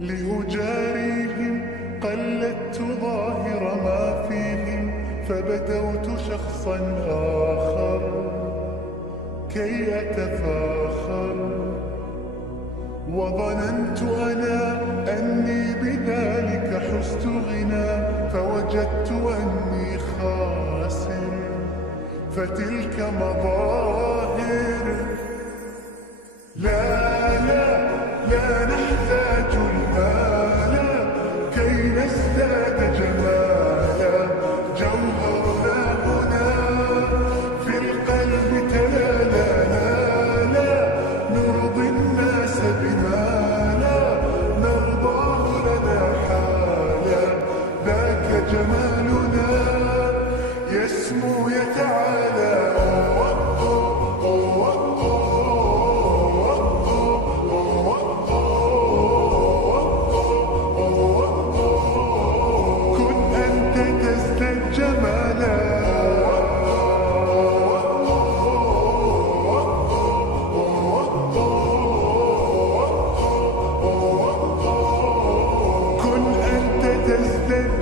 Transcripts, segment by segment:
لأجاريهم قلدت ظاهر ما فيهم، فبدوت شخصا آخر كي أتفاخر، وظننت أنا أني بذلك حزت غنى، فوجدت أني خاسر، فتلك مظاهر. لا لا لا نحتاج المال كي نزداد جمالا، جوهرنا هنا في القلب تلالا، لا نرضي الناس بما لا نرضاه لنا حالا، ذاك جمالنا يسمو يتعالى.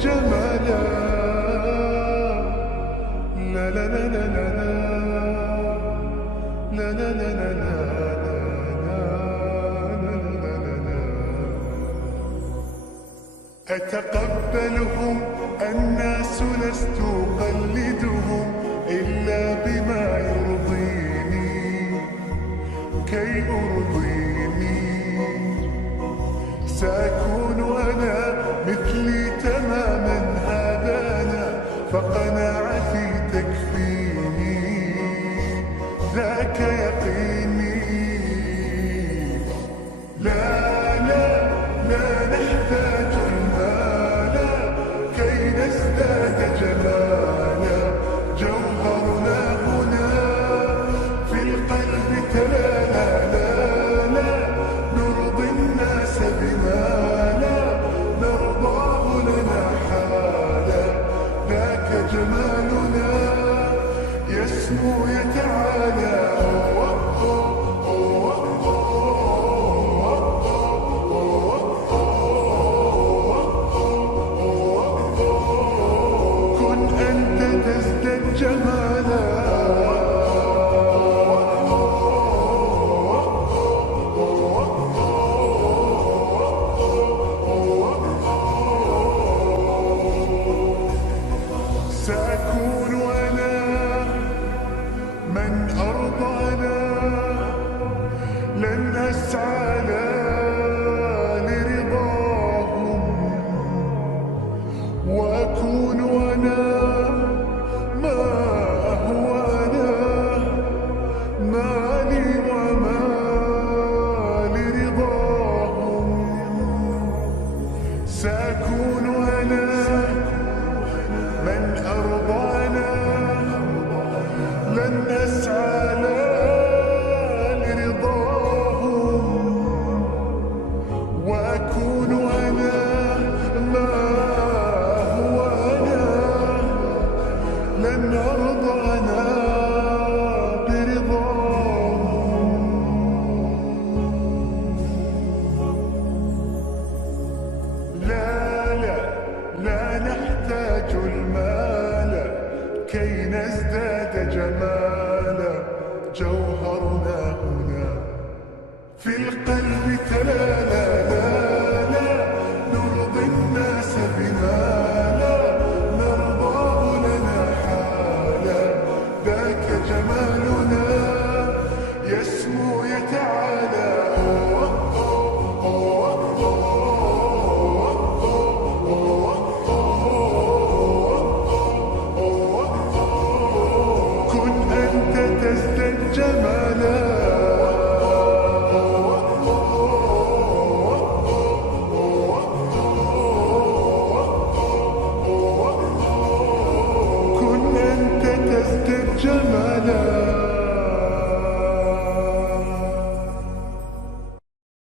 جمالا لا لا لا لا لا لا لا لا لا لا. أتقبلهم الناس لست أقلدهم إلا بما يرضيني كي أرضيني، سأكون أنا مثلي تماما هذا أنا، فقناعتي تكفيني ذاك يقيني. لا لا لا نحتاج المال كي نزداد جمالا، جوهرنا هنا في القلب تلالا، لا نرضي الناس بما لا نرضاه لنا حالا، ذاك جمالنا يسمو يتعالى. كن أنت تزداد جمالا. سأكون أنا من أرضانا، لن أسعى لرضاهم، وأكون أنا ما هو أنا، مالي وما لرضاهم. سأكون أنا من أرضانا، لن أسعى لرضاهم، وأكون أنا ما هو أنا، لن أرضى أنا برضاهم. لا لا لا نحتاج المال كي نزداد جمالا، جوهرنا هنا في القلب تلالا.